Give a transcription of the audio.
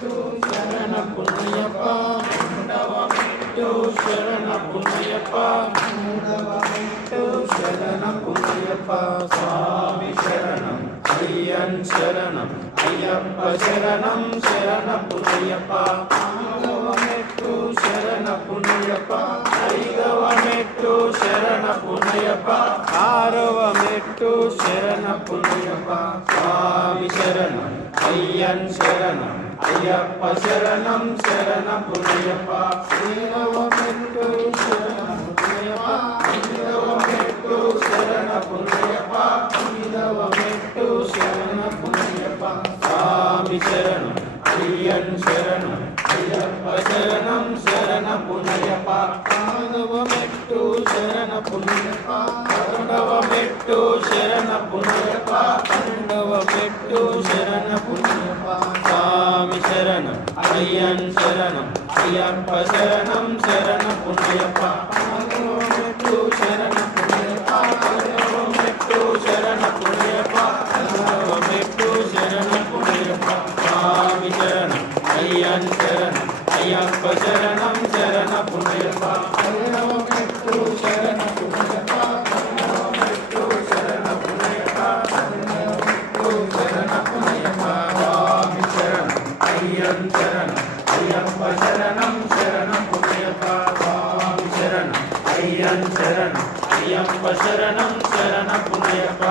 శరణ పుణ్యప్ప శరణ పుణ్యప్ప శరణ పుణ్యప్ప స్వామి శరణం అయ్యన్ శరణం అయ్యప్ప శరణం శరణ పుణ్యప్ప మెట్టు శరణ పుణ్యప్ప ఐదవ మెట్టు శరణ పుణ్యప్ప ఆరవ మెట్టు శరణ పుణ్యప్ప స్వామి శరణం అయ్యన్ శరణం అయ్యప్ప శరణం శరణ పుణ్యప్ప ఏడవ మెట్టు శరణ పుణ్యప్ప ఐదవ మెట్టు శరణ పుణ్యప్ప ఐదవ మెట్టు శరణ పుణ్యప్ప స్వామి శరణం అయ్యన్ శరణం అయ్యప్ప శరణం శరణ పుణ్యప్ప ఆరవ మెట్టు శరణ పుణ్యప్ప పన్నెండవ మెట్టు శరణ పుణ్యప్ప పన్నెండవ మెట్టు శరణ పుణ్యప్ప స్వామి శరణం అయ్యన్ శరణం అయ్యప్ప శరణం శరణ పుణ్యప్ప పన్నెండవ మెట్టు శరణ పుణ్యప్ప పన్నెండవ మెట్టు శరణ పుణ్యప్ప పన్నెండవ మెట్టు శరణ పుణ్యప్ప స్వామి శరణం అయ్యన్ శరణం అయ్యప్ప శరణం శరణ పుణ్యప్ప పన్నెండవ మెట్టు శరణ పుణ్యప్ప పన్నెండవ మెట్టు శరణ పుణ్యప్ప పన్నెండవ మెట్టు శరణ పుణ్యప్ప స్వామి శరణం అయ్యన్ శరణం అయ్యప్ప శరణం శరణ పుణ్యప్ప స్వామి శరణం అయ్యన్ శరణం అయ్యప్ప శరణం శరణ పుణ్యప్ప